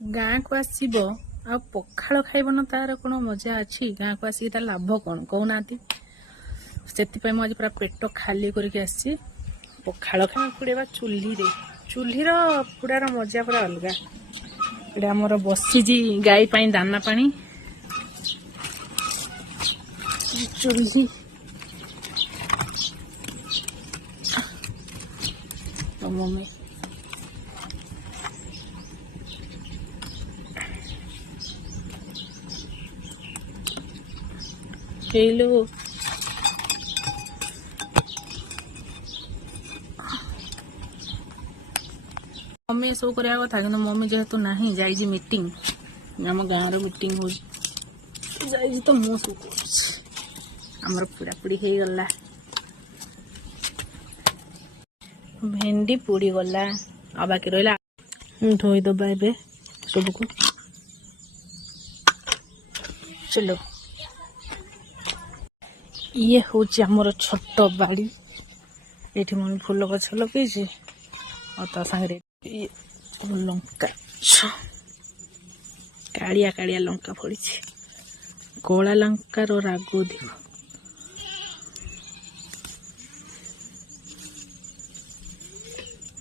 गाँ को आसब आ पखाड़ खाइब ना तार कौन मजा अच्छी गाँ को आसिक तार लाभ कौन कहना से आज पूरा पेट खाली करके आसी पखाड़ खाए पुड़ेबा चूल्हीर पुड़ार मजा पूरा अलग एटा आमर बसी गाई पाई दाना पानी चूल्ही मम्मी हेलो मम्मी सब करवा कथा कि मम्मी जेहेतु नहीं जाइए मीटिंग आम गाँव मीटिंग हो तो मु सब कर पोड़ापोड़ी हो गला भेंडी पोड़ी गला आ बाकी रहा धोईदबा ए सबको चलो ये हूँ आमर छोट बाड़ी ये मम्मी फूल गछ लगे और ता सागे लंका कालिया कालिया लंका फड़ी कला लंकार राग अधिक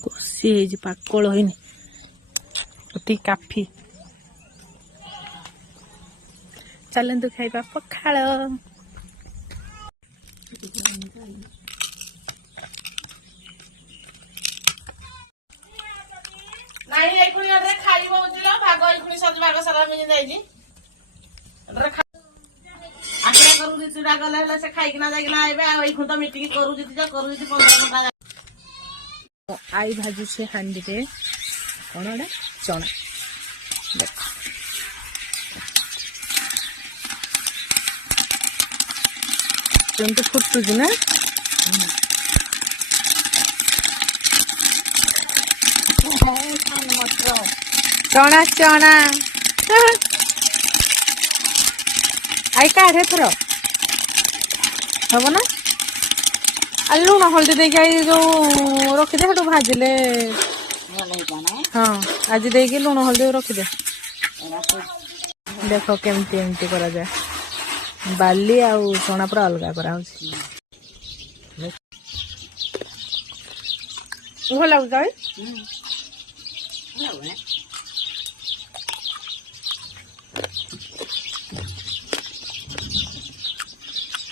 कषि पाकल होनी अति काफी चलतु खाइबा पखाड़ आई भाजु से हांडी रे कौन चना देख फुटुच ना चना चना आई काढ़े थर हम ना लुण हल्दी देखिए जो रखिदे से भाजिले हाँ आज देखिए लुण हल्दी रखिदे देख केमती एमती करा जाए बाली आउ चना पूरा अलग करा भल लगुच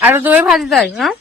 आर दो भाजी जाए हाँ